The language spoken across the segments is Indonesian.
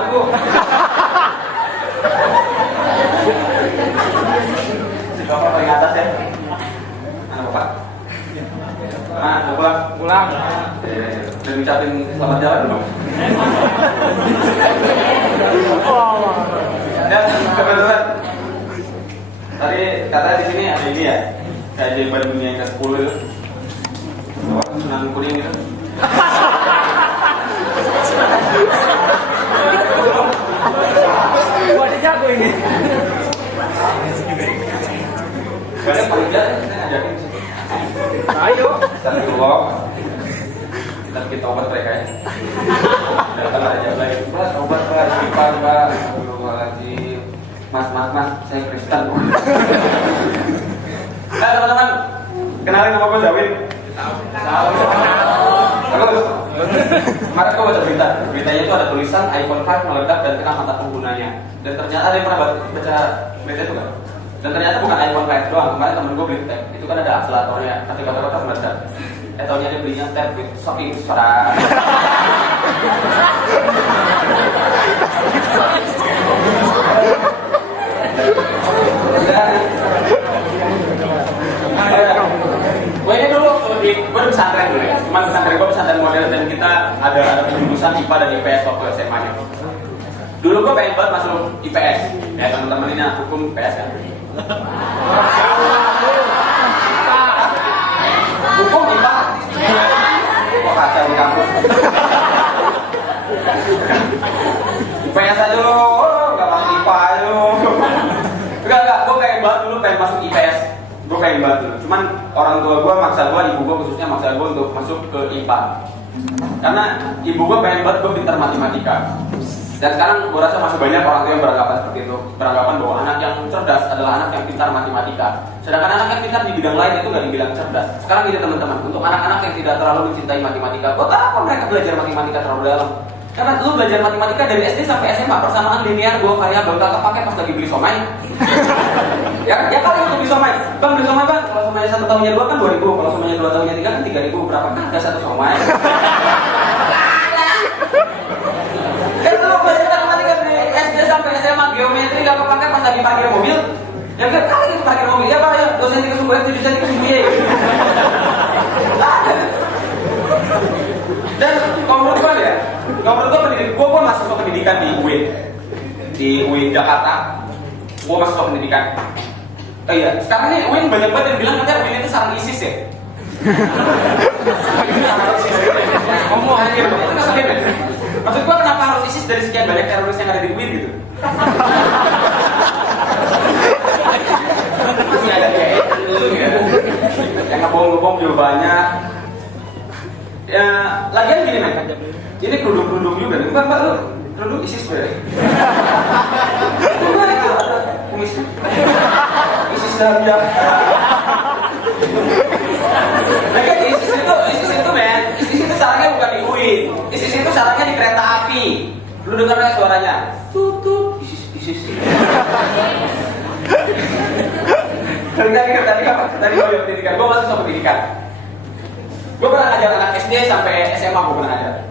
temanku. Bapak paling atas ya. Mana Bapak? Udah pulang. Udah ngucapin selamat jalan dong. Dan kebetulan tadi katanya di sini ada ini ya, kayak di Bandung yang ke-10 itu. Sunan kuning gitu. Wah, dia jago ini. Kadang paling jalan kita ngajakin di situ. Ayo. Kita obat mereka ya. Datang aja lagi. Mas obat Pak, istighfar Pak. Astagfirullahaladzim. Mas, saya Kristen. Nah teman-teman, kenalin nama gue Zawin. Bagus. Kemarin gue baca berita. Beritanya itu ada tulisan iPhone 5 meledak dan kena mata penggunanya. Dan ternyata ada yang pernah baca berita itu kan? Dan ternyata bukan iPhone 5 doang. Kemarin temen gue beli tab. Itu kan ada akseleratornya. Tapi kata-kata meledak. Taunya dia belinya tab with shocking suara. Gue ini dulu gue di pesantren dulu ya. Cuman pesantren gue pesantren model dan kita ada penjurusan IPA dan IPS waktu SMA-nya. Dulu gue pengen banget masuk IPS. Ya teman-teman ini hukum IPS kan. Hukum IPA. Kok kacau di kampus. IPS aja lo, gak masuk IPA lo. Enggak, gue pengen banget dulu pengen masuk IPS. Gue pengen banget dulu. Cuman orang tua gue maksa gue, ibu gue khususnya maksa gue untuk masuk ke IPA. Karena ibu gue pengen banget gue pintar matematika. Dan sekarang gue rasa masih banyak orang tua yang beranggapan seperti itu. Beranggapan bahwa anak yang cerdas adalah anak yang pintar matematika. Sedangkan anak yang pintar di bidang lain itu gak dibilang cerdas. Sekarang gini teman-teman, untuk anak-anak yang tidak terlalu mencintai matematika, buat apa mereka belajar matematika terlalu dalam? Karena lu belajar matematika dari SD sampai SMA, persamaan linear, dua variabel, kakak pakai pas lagi beli somai. ya kali untuk beli somai. Bang beli somai bang, kalau somai 1 tahunnya 2 kan 2.000, kalau somainya 2 tahunnya 3 kan 3.000, berapa kan ada 1 somai? Sampai SMA geometri gak kepakai pas lagi parkir mobil. Ya kan kali itu parkir mobil. Ya Pak, ya dosen ke sumbu 7 cm ke sumbu Y. Dan kalau menurut gue pendidik, gue mahasiswa pendidikan di UIN. Di UIN Jakarta. Gue mahasiswa pendidikan. Oh iya, sekarang nih UIN banyak banget yang bilang katanya UIN itu sarang ISIS ya. Ngomong anjir, itu keselin ya. Maksud gue kenapa harus ISIS dari sekian banyak teroris yang ada di UIN gitu? Masih ada kayak itu ya. Yang ngebom juga banyak. Ya, lagian gini men. Ini kerudung juga nih. Bukan Pak, lu kerudung ISIS ya. Bukan itu ada kumisnya. ISIS Darja. Lagian ISIS itu men. ISIS itu sarangnya bukan di UIN. ISIS itu sarangnya di kereta api. Lu dengar nggak suaranya? Tutut, ISIS. Tadi gue pendidikan, gue masih sama pendidikan. Gue pernah ngajar anak SD sampai SMA, gue pernah ngajar.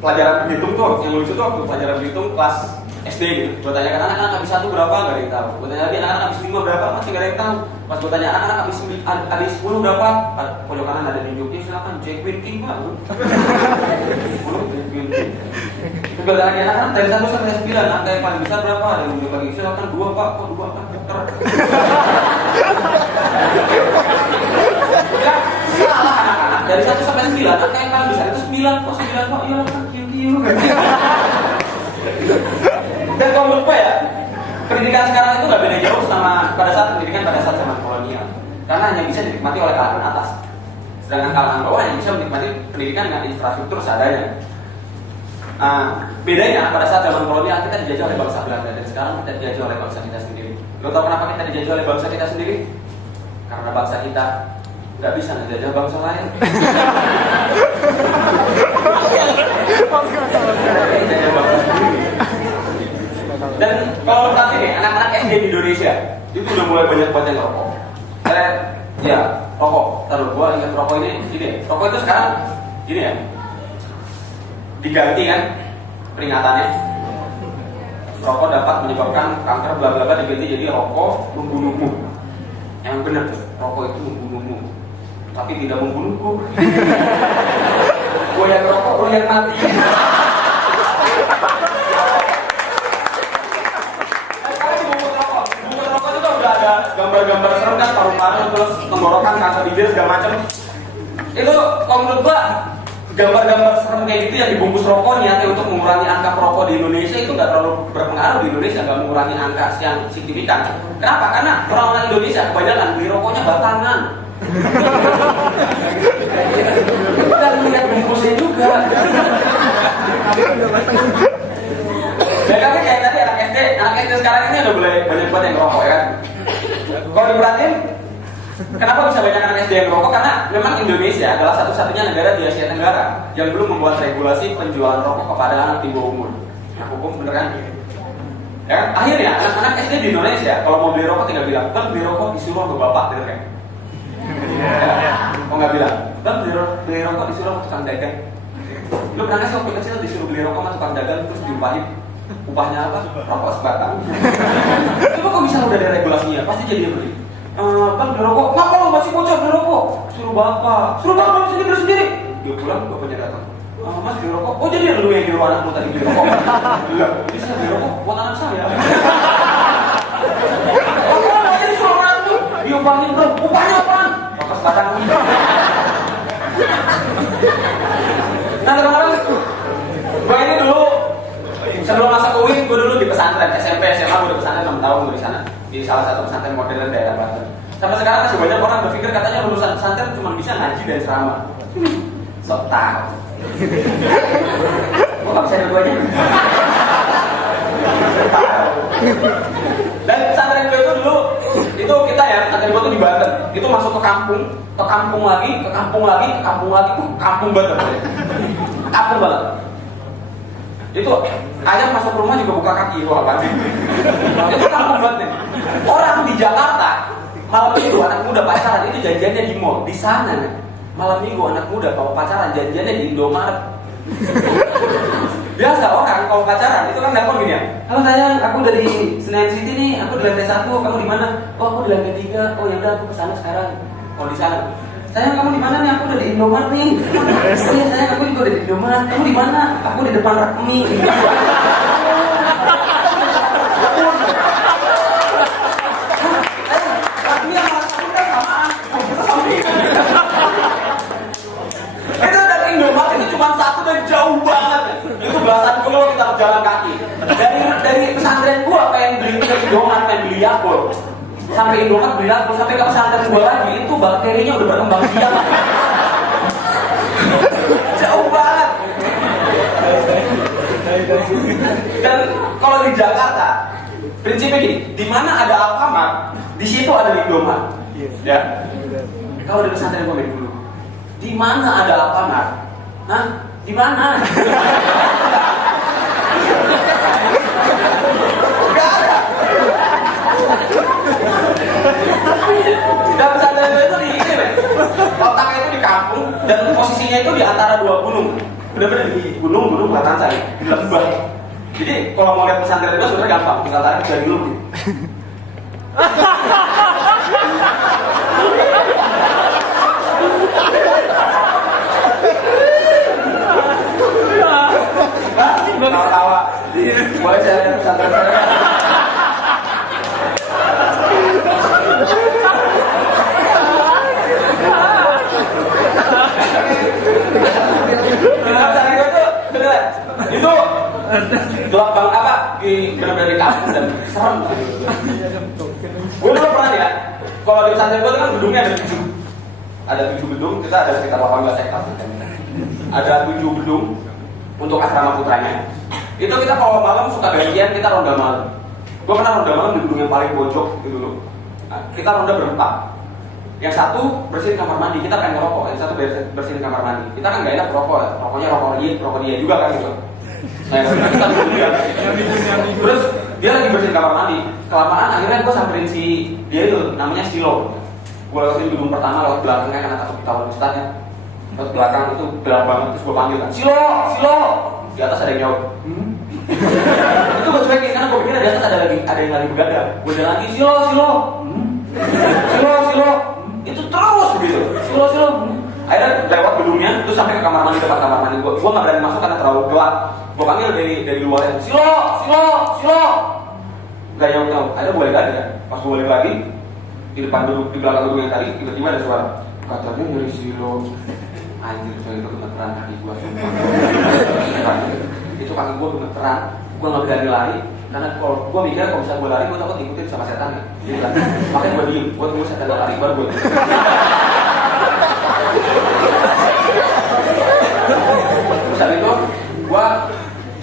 Pelajaran berhitung tuh, yang lucu tuh waktu pelajaran berhitung kelas SD gitu. Gue tanyakan anak-anak habis 1 berapa, gak ada yang tahu. Gue tanya lagi anak-anak habis 5 berapa, masih gak ada yang tahu. Pas gue tanya anak-anak habis 10 berapa, pojok kanan ada nunjuknya, silakan Jack King Pak. 10 Jack King. Gue tanya anak-anak dari 1 sampai 9, angka yang paling besar berapa, ada yang nunjuk lagi, silakan 2 Pak, kok 2 kan dokter. Ya, salah anak-anak, dari 1 sampai 9, angka yang paling besar itu 9, kok 9 Pak, iya kan, kiu. Dan kalau menurut gue ya, pendidikan sekarang itu gak beda jauh sama pada saat zaman kolonial. Karena hanya bisa dinikmati oleh kalangan atas. Sedangkan kalangan bawah hanya bisa menikmati pendidikan dengan infrastruktur seadanya. Bedanya pada saat zaman kolonial kita dijajah oleh bangsa Belanda dan sekarang kita dijajah oleh bangsa kita sendiri. Lo tau kenapa kita dijajah oleh bangsa kita sendiri? Karena bangsa kita gak bisa ngejajah bangsa lain. Dan kalau nanti nih anak-anak SD di Indonesia itu udah mulai banyak banget yang rokok. Ya rokok. Taruh gua ingat rokok ini gini. Rokok itu sekarang gini ya. Diganti kan peringatannya. rokok dapat menyebabkan kanker bla bla bla, diganti jadi rokok membunuhmu. Yang benar tuh, rokok itu membunuhmu, tapi tidak membunuhku. Gue yang rokok, gue yang mati. Bungkus rokok itu kan udah ada gambar-gambar serem kan, paru-paru, terus tenggorokan, kanker bibir segala macam. Itu kalau menurut gua gambar-gambar serem kayak gitu yang dibungkus rokok niatnya untuk mengurangi angka perokok di Indonesia itu nggak terlalu berpengaruh di Indonesia, nggak mengurangi angka yang signifikan. Kenapa? Karena orang-orang Indonesia kebanyakan beli rokoknya batangan. Dan lihat bungkusnya juga. Dan kan kayak tadi anak SD sekarang ini udah mulai banyak banget yang ngerokok ya kan. Kalau diperhatiin, kenapa bisa banyak anak SD yang ngerokok? Karena memang Indonesia adalah satu-satunya negara di Asia Tenggara yang belum membuat regulasi penjualan rokok kepada anak di bawah umur. Nah, hukum bener kan? Ya kan? Akhirnya anak-anak SD di Indonesia kalau mau beli rokok tinggal bilang, "Bang, beli rokok disuruh ke bapak," bener kan? Oh nggak bilang, "Bang, beli rokok disuruh ke tukang dagang." Lu pernah nggak sih waktu kecil disuruh beli rokok sama tukang dagang terus diupahin? Upahnya apa? Rokok sebatang. Coba kok bisa udah ada regulasinya, pasti jadi beli. Bang, beli rokok, ngapa lo masih bocah beli rokok? Suruh bapak beli sendiri. Dia pulang, bapaknya datang. Mas beli rokok? Oh jadi lu yang nyuruh anakmu tadi beli rokok? Iya, bisa beli rokok buat anak saya. Apa jadi suruh anak tuh? Diupahin bro, upahnya apaan? Rokok sebatang. Nah teman-teman, gue ini dulu sebelum masuk UIN, gue dulu di pesantren SMP, SMA, gue di pesantren 6 tahun gue di sana, di salah satu pesantren modern daerah Banten. Sampai sekarang masih banyak orang berpikir katanya lulusan pesantren cuma bisa ngaji dan ceramah. Sok tahu. Kok nggak bisa dua-duanya? Dan pesantren gue itu dulu, itu kita ya, pesantren gue tuh di Banten. Itu masuk ke kampung lagi, ke kampung lagi, tuh kampung banget. Kampung banget. Itu ayam masuk rumah juga buka kaki itu apa sih? Itu kampung banget nih. Orang di Jakarta malam minggu anak muda pacaran itu janjiannya di mall. Di sana nih, malam minggu anak muda kalau pacaran janjiannya di Indomaret. Biasa orang kalau pacaran itu kan telepon gini ya. "Halo sayang, aku udah di Senayan City nih, aku di lantai 1, kamu di mana?" "Oh, aku di lantai 3. "Oh ya udah, aku kesana sekarang." "Oh di sana." "Sayang, kamu di mana nih?" "Aku udah di Indomaret nih." "Oh iya sayang, aku juga udah di Indomaret." "Kamu di mana?" "Aku di depan Rakmi." Rakmi sama Rakmi kan samaan. Itu dari Indomaret itu cuma satu dan jauh banget. Itu belasan kilo kita berjalan kaki. Dari pesantren gua pengen beli Indomaret, pengen beli Yakult. Sampai Indomaret beli Yakult, sampai ke pesantren gua lagi itu bakterinya udah berkembang biak. Jauh banget. Dan kalau di Jakarta prinsipnya gini, di mana ada Alfamart, di situ ada Indomaret. Ya. Kalau di pesantren gua dulu, di mana ada Alfamart? Hah? Di mana? Gak ada. Dan pesantren itu di ini, otaknya itu di kampung dan posisinya itu di antara dua gunung. Bener-bener di gunung belakang saya, di lembah. Jadi kalau mau lihat pesantren itu sebenarnya gampang, tinggal tarik dari dulu. Tawa-tawa. Boleh saya lihat pesantren saya? Itu gelap banget apa? Benar-benar di kampung dan serem. Gue dulu pernah ya, kalau di pesantren gue kan gedungnya ada 7. Ada 7 gedung, kita ada sekitar 18 hektar. Ada 7 gedung untuk asrama putranya. Itu kita kalau malam suka gantian, kita ronda malam. Gue pernah ronda malam di gedung yang paling pojok gitu loh. Nah, kita ronda berempat. Yang satu bersihin kamar mandi, kita pengen ngerokok. Yang satu bersihin kamar mandi. Kita kan gak enak rokok, rokoknya rokok dia juga kan gitu. Nah, kita terus dia lagi bersihin kamar mandi. Kelamaan akhirnya gue samperin si dia itu, namanya Silo. Gue lewatin gedung pertama, lewat belakangnya karena takut ketahuan ustadz ya. Lewat belakang itu gelap banget, terus gue panggil kan, Silo. Di atas ada yang jawab, Itu gue cuekin karena gue ada yang lari begadang. Gue jalan lagi, silo, itu terus gitu, silo. Akhirnya lewat gedungnya, terus sampai ke kamar mandi, depan kamar mandi gue nggak berani masuk karena terlalu gelap. Gue panggil dari luar, silo, nggak nyaut. Akhirnya gue balik lagi kan, pas gue balik lagi di depan gedung, di belakang gedung yang tadi, tiba-tiba ada suara, katanya nyari silo. Anjir, coy, itu gemeteran kaki gue sumpah. Itu kaki gue gemeteran, gue nggak berani lari. Karena kalau gue mikir kalau misalnya gue lari, gue takut ikutin sama setan ya. Makanya gue diem, gue tunggu setan lari, baru gue terus habis itu, gue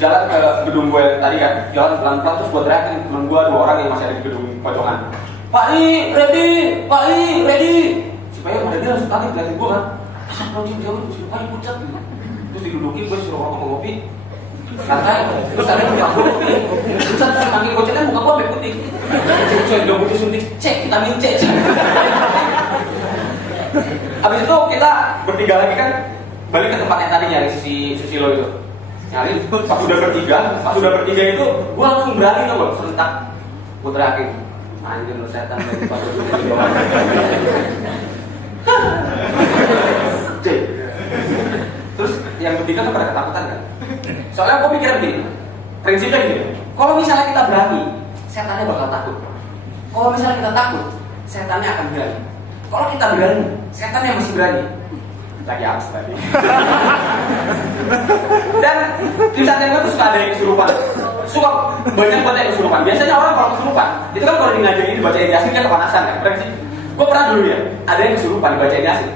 jalan ke gedung gue tadi kan, jalan pelan-pelan, terus gue teriakin temen gue 2 orang yang masih ada di gedung pojongan. Pak I, ready. Supaya mereka langsung kaget ngeliatin gue kan. Asal project jauh, suruh Pak I pucat. Terus didudukin, gue suruh orang ngopi. Santai, terus ada yang bilang pucat, terus manggil gocek kan muka gue sampai putih. Coy, udah butuh suntik, cek, vitamin C. Habis itu kita bertiga lagi kan balik ke tempat yang tadi nyari si Susilo itu. Nyari, pas udah bertiga itu gue langsung berani tuh bang, serentak. Gue teriakin, anjir lu setan lagi pada di bawah. Cek. Terus yang bertiga kan pada ketakutan kan. Soalnya aku mikir begini, prinsipnya gini, kalau misalnya kita berani, setannya bakal takut. Kalau misalnya kita takut, setannya akan berani. Kalau kita berani, setannya masih berani. Lagi apa tadi? Dan di saat yang itu suka ada yang kesurupan. Suka banyak banget yang kesurupan. Biasanya orang kalau kesurupan, itu kan kalau ngajarin dibacain Yasin kan kepanasan kan. Prinsip. Gue pernah dulu ya, ada yang kesurupan dibacain Yasin.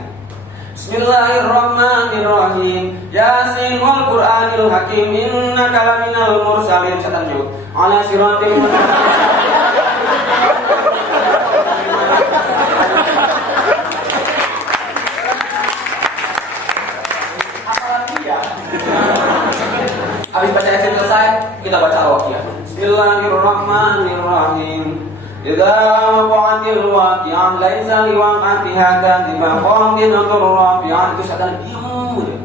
Bismillahirrahmanirrahim. Yasin wal Qur'anil Hakim. Innaka laminal mursalin. Setan nyebut ala siratil mustaqim. Apalagi ya. Habis baca Yasin selesai, kita baca Al-Waqiah. Bismillahirrahmanirrahim. Idza waqa'atil waqi'ah laisa liwaqa'atiha kadhibah khafidhatur rafi'ah. Itu setan diam aja.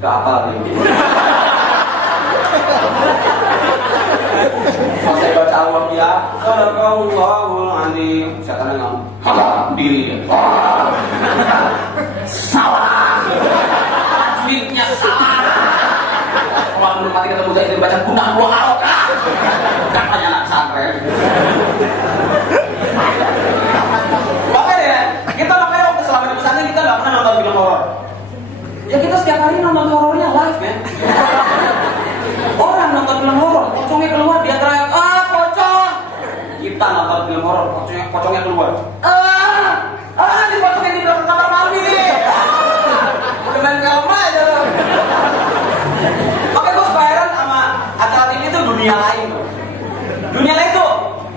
Enggak hafal dia. Selesai baca Al-Waqiah, sadaqallahul azim. Setan ngomong, diri. Salah. Tweetnya salah. Kalau belum mati ketemu saya baca guna gua harokah. Katanya anak santren. Makanya waktu selama di pesantren kita nggak pernah nonton film horor. Ya kita setiap hari nonton horornya live kan. Orang nonton film horor, pocongnya keluar dia teriak, pocong. Kita nonton film horor, pocongnya keluar. Di pocongnya di belakang kamar mandi nih. Dengan film aja loh. Makanya gue suka heran sama acara TV itu dunia lain tuh. Dunia lain tuh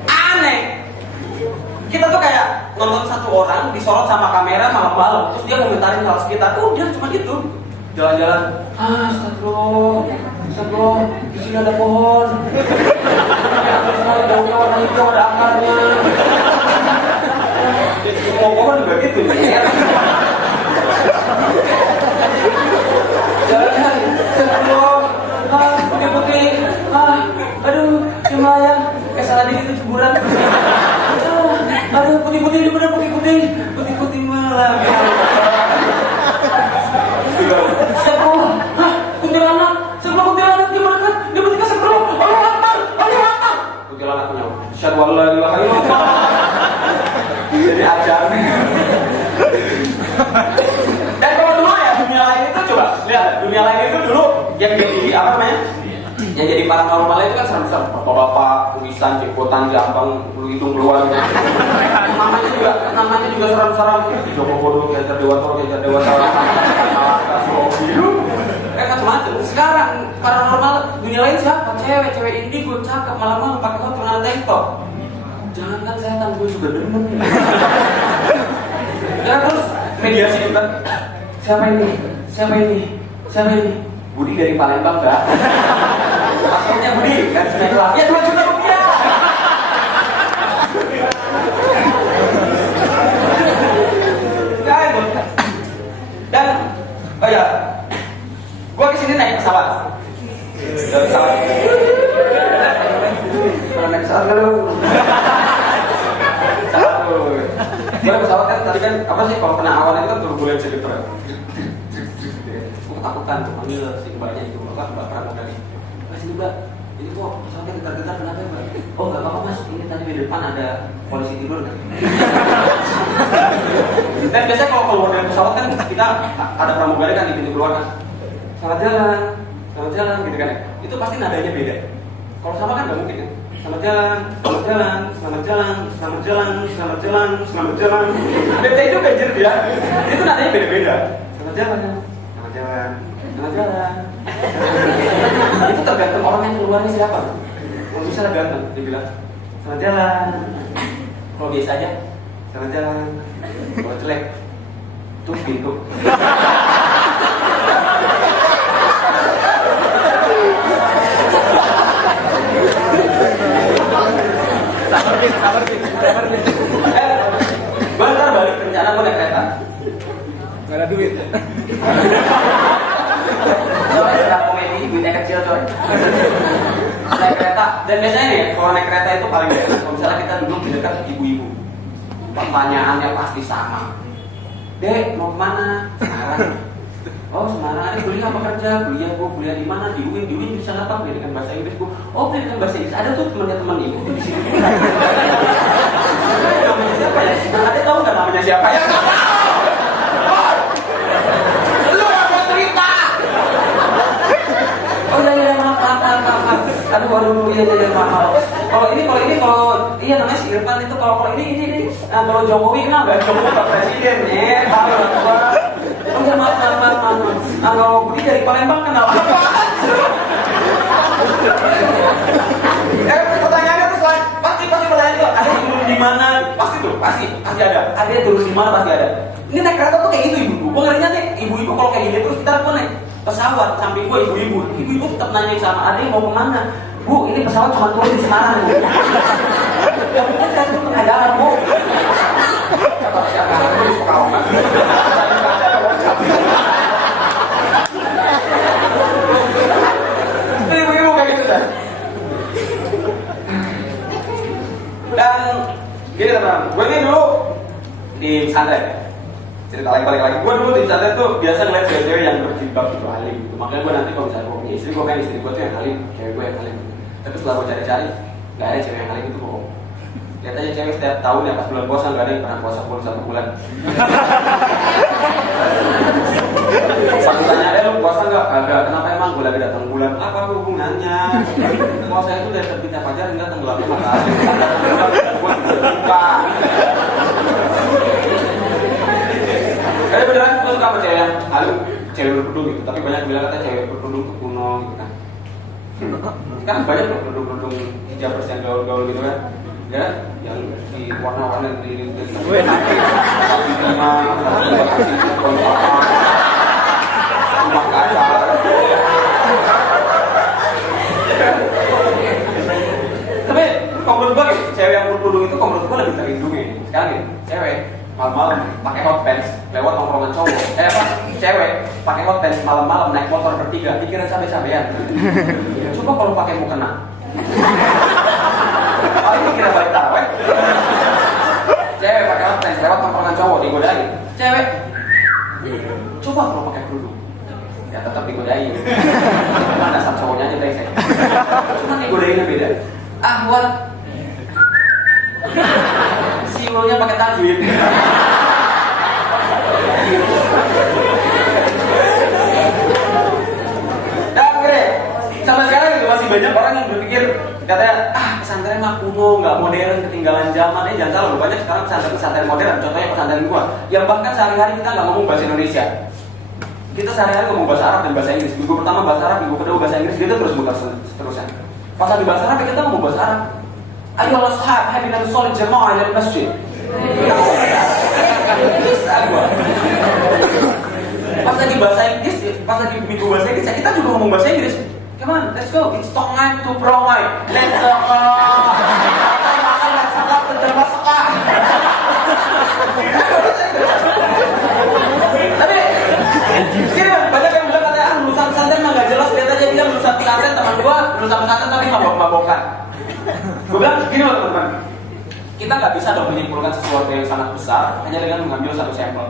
aneh. Kita tuh kayak nonton satu orang disorot sama kamera malam-malam, terus dia komentarin hal sekitar. Udah cuma itu. Jalan-jalan, astagfirullah, di sini ada pohon. Daunnya warna hijau, ada akarnya. Semua pohon juga gitu. Jalan-jalan, astagfirullah, putih-putih, aduh, semuanya kayak salah dikit itu kuburan. Aduh, putih-putih, ini bener putih-putih malam. Sebelum, kuntilanak gimana kan? Dia berarti sebelum, Allah Akbar. Kuntilanak punya, syahadu an la ilaha illallah. Jadi ajar. Dan kalau dulu ya dunia lain itu coba lihat, dunia lain itu dulu yang jadi apa namanya? Yang jadi paranormal itu kan serem-serem, bapak-bapak, tulisan, cekotan, jambang, hidung keluar. Namanya juga serem-serem. Joko Bodo, Kejar Dewatoro, macam-macam. Sekarang paranormal dunia lain siapa? Cewek indie gue cakep, malam-malam pakai hot celana tank top. Jangankan setan, gue juga demen. Ya terus mediasi juga. Siapa ini? Budi dari Palembang, Mbak. Paspornya Budi, kan sudah kelas. Ya 2 juta rupiah. Dan oh ya, gua kesini naik pesawat. Kalau naik pesawat Satu. Gue pesawat kan tadi kan apa sih kalau kena awan itu kan turbulensi gitu ya. Gue ketakutan tuh panggil si mbaknya itu, mbak pramugari. Mas ini mbak, ini kok pesawatnya getar-getar kenapa ya mbak? Oh nggak apa-apa mas, ini tadi di depan ada polisi tidur kan. Dan biasanya kalau keluar dari pesawat kan kita ada pramugari kan di pintu keluar kan. Selamat jalan gitu kan ya. Itu pasti nadanya beda. Kalau sama kan nggak mungkin kan. Selamat jalan. Beda juga anjir dia. Itu nadanya beda-beda. Selamat jalan. Itu tergantung orang yang keluarnya siapa. Kalau misalnya ganteng, dia bilang selamat jalan. Kalau biasa aja, selamat jalan. Kalau jelek, tuh pintu. Sabar sih. Gue ntar balik rencana gue naik kereta. Gak ada duit. Soalnya sudah komedi, duitnya kecil coy. Naik kereta, dan biasanya nih kalau naik kereta itu paling enak. Kalau misalnya kita duduk di dekat ibu-ibu, pertanyaannya pasti sama. Dek, mau kemana? Semarang. Oh Semarang, ada kuliah apa kerja? Kuliah bu, kuliah di mana? Di UIN bisa apa? Pendidikan bahasa Inggris bu. Oh pendidikan bahasa Inggris, ada tuh teman ibu di sini. Namanya siapa ya? Ada tahu nggak namanya siapa ya? Lu yang mau cerita? Oh iya maaf. Aduh iya maaf. Kalau iya namanya si Irfan itu kalau ini. Nah, kalau Jokowi kenal nggak? Jokowi Pak Presiden ya. Oh ya maaf. Kalau Budi dari Palembang kenal apa? Pertanyaannya tuh pasti pertanyaan itu ada yang turun di mana? Pasti ada. Ada yang turun di mana pasti ada. Ini naik kereta tuh kayak gitu ibu. Gue ngerinya nih ibu-ibu kalau kayak gini terus kita naik pesawat samping gue ibu-ibu tetap nanya sama adek mau kemana? Bu, ini pesawat cuma turun di Semarang bu. Ya mungkin saya turun ke jalan bu. Kata siapa? Saya di Pekalongan. Ibu-ibu kayak gitu kan. Dan gini teman-teman, gue ini dulu di pesantren. Cerita lagi. Gue dulu di pesantren tuh biasa ngeliat cewek-cewek yang berjilbab itu alim gitu. Makanya gue nanti kalau misalnya gue punya istri, gue pengen istri gue tuh yang alim, cewek gue yang alim. Tapi setelah gue cari-cari, nggak ada cewek yang alim itu bohong. Lihat aja cewek setiap tahun ya pas bulan puasa nggak ada yang pernah puasa full 1 bulan. Pas tanya lu puasa nggak? Kagak. Kenapa emang? Gue lagi datang bulan. Apa hubungannya? Puasa itu dari terbitnya fajar hingga tenggelamnya matahari. Gue buka. Kayak beneran gue suka sama cewek yang alim, cewek berkerudung gitu. Tapi banyak bilang katanya cewek berkerudung tuh kuno gitu kan. Kan banyak loh kerudung hijabers yang gaul-gaul gitu kan. Ya, yang di warna-warna di tapi kalau menurut gue cewek yang berkerudung itu kalau menurut gue lebih terlindungi. Sekarang gini, cewek malam-malam pakai hot pants lewat tongkrongan cowok. Cewek pakai hot pants malam-malam naik motor bertiga, pikiran sampai-sampean. Coba kalau pakai mukena. Paling mikirnya balik taraweh. Cewek pakai hot pants lewat tongkrongan cowok digodain. Cewek coba kalau pakai kerudung. Ya tetap digodain. Mana asal cowoknya aja brengsek. Cuma digodainnya beda. Buat siulnya pakai tajwid. Dan sampai sekarang itu masih banyak orang yang berpikir katanya pesantren mah kuno, nggak modern, ketinggalan zaman. Jangan salah loh, banyak sekarang pesantren modern. Contohnya pesantren gua, yang bahkan sehari-hari kita nggak ngomong bahasa Indonesia. Kita sehari-hari ngomong bahasa Arab dan bahasa Inggris. Minggu pertama bahasa Arab, minggu kedua bahasa Inggris, gitu terus seterusnya. Pas lagi bahasa Arab kita ngomong bahasa Arab. Ayo ashab, habina sholat jamaah di masjid. Bisa gua. Pas lagi bahasa Inggris, pas lagi minggu bahasa Inggris, kita juga ngomong bahasa Inggris. Come on, let's go. It's time to provide. Let's go. Makan masalah terlepas suka. Tapi, kira banyak yang bilang katanya lulusan pesantren mah nggak jelas. Lihat aja dia lulusan pesantren, teman gua lulusan pesantren tapi mabok-mabok. memabokan. Gue bilang gini loh teman-teman, kita nggak bisa dong menyimpulkan sesuatu yang sangat besar hanya dengan mengambil satu sampel.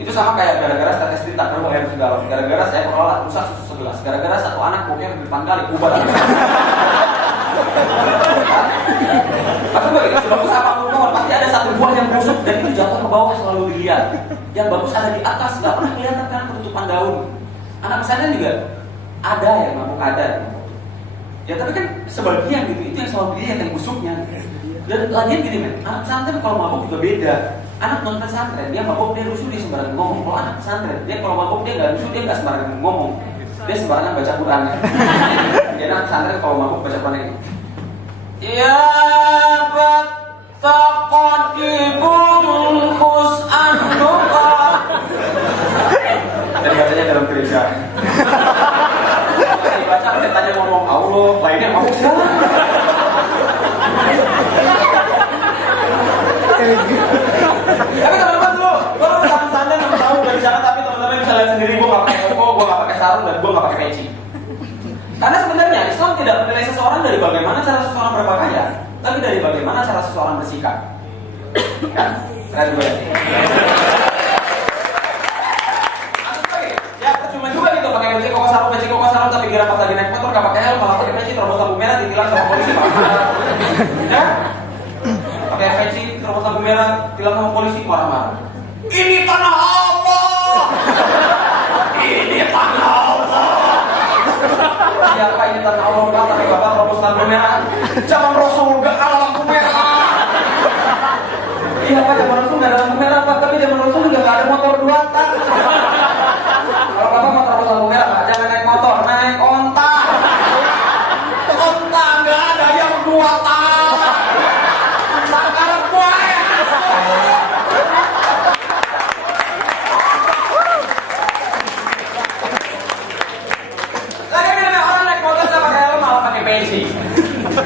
Itu sama kayak gara-gara statistik tak perlu air segala, gara-gara saya menolak rusak susu 11, gara-gara satu anak boker di depan kali ubah. Maksud gue gitu, sebagus apapun pohon pasti ada satu buah yang busuk dan itu jatuh ke bawah selalu dilihat. Yang bagus ada di atas, nggak pernah kelihatan karena penutupan daun. Anak pesantren juga ada yang mabuk ada. Ya tapi kan sebagian gitu, itu yang selalu dilihat yang busuknya. Dan lagian gini men, anak pesantren kalau mabuk juga beda. Anak non pesantren dia mabuk dia rusuh dia sembarangan ngomong. Kalau anak pesantren dia kalau mabuk dia nggak rusuh dia nggak sembarangan ngomong. Dia sembarangan baca Quran. Jadi anak pesantren kalau mabuk baca Quran ini. Ya bataqadibungkus anuka. Dan bacanya dalam gereja. Dibaca tanya ngomong Allah, lainnya mau jalan. Tapi teman-teman dulu, gue sama Sanda nggak tahu dari sana, tapi teman-teman bisa lihat sendiri gue nggak pakai koko, gue nggak pakai sarung dan gue nggak pakai peci. Karena sebenarnya Islam tidak menilai seseorang dari bagaimana cara seseorang berpakaian, tapi dari bagaimana cara seseorang bersikap. Kan? Keren gue ya. Percuma juga gitu pakai peci koko sarung, tapi kira pas lagi naik motor nggak pakai helm, malah pakai peci terobos lampu merah ditilang sama polisi. Ya? Pakai peci terobos lampu merah ditilang sama polisi marah-marah. Ini tanah Allah. Ini tanah Allah. Siapa ini tanah Allah Pak? Tapi bapak terobos lampu merah. Zaman Rasul nggak ada lampu merah. Iya Pak, zaman Rasul nggak ada lampu merah Pak, tapi zaman Rasul juga nggak ada motor 2 tak. Kalau bapak mau terobos lampu merah Pak, jangan naik motor, naik onta. Onta nggak ada yang 2 tak. Sekarang buaya.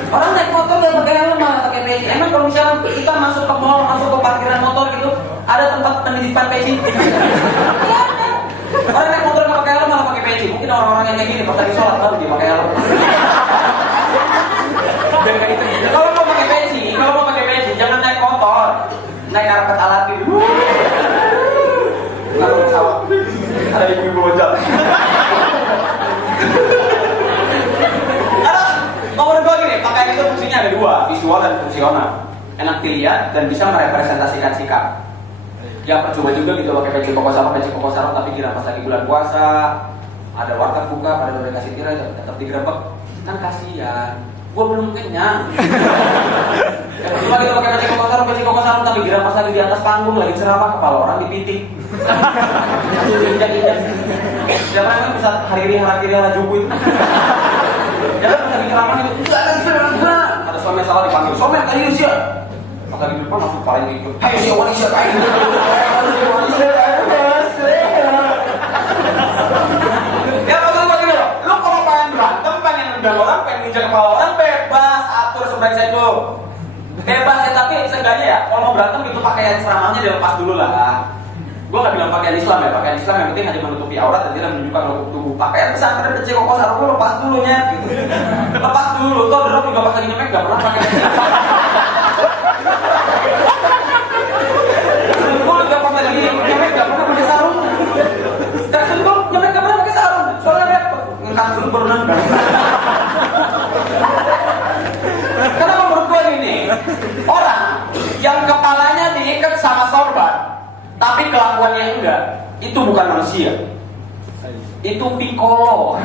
Orang naik motor gak pakai helm malah pakai peci. Emang kalau misalnya kita masuk ke mall, masuk ke parkiran motor gitu, ada tempat penitipan peci? Iya ada. Orang naik motor gak pakai helm malah pakai peci. Mungkin orang-orang yang kayak gini pas lagi sholat baru dia pakai helm. Kalau mau pakai peci, jangan naik motor, naik karpet alami. Nggak perlu pesawat. Ada ibu-ibu loncat. Nomor 2 gini, pakaian itu fungsinya ada 2, visual dan fungsional. Enak dilihat dan bisa merepresentasikan sikap. Ya percuma juga gitu pakai peci koko sarung, tapi kira pas lagi bulan puasa, ada warteg buka, pada udah kasih tirai, tetap digerebek, kan kasihan. Gua belum kenyang. Ya percuma gitu pakai peci koko sarung, tapi kira pas lagi di atas panggung lagi ceramah kepala orang dipitik. Injak-injak. Siapa yang bisa hari jubu itu? Jangan pas lagi ceramah itu, ada suami salah dipanggil, suami tadi usia. Pas lagi di depan langsung paling ikut. Hai usia wanita kain. Ya maksudnya begini loh, lu kalau pengen berantem, pengen nendang orang, pengen nginjak kepala orang, bebas atur sebaik itu. Bebas ya, tapi seenggaknya ya, kalau mau berantem itu pakaian ceramahnya dilepas dulu lah. Gue gak bilang pakaian Islam ya, pakaian Islam yang penting hanya menutupi aurat dan tidak menunjukkan logo tubuh. Pakaian pesantren peci koko sarung lu lepas dulu nya, gitu. Lepas dulu, toh Drop juga pas lagi nyemek gak pernah pakai peci. Gue juga pas lagi nyemek gak pernah pakai sarung. Dan gue nyemek gak pernah pakai sarung, soalnya repot. Ngangkat dulu baru nendang. Karena menurut gue gini, orang yang kepalanya diikat sama sorban tapi kelakuannya enggak, itu bukan manusia, itu piccolo.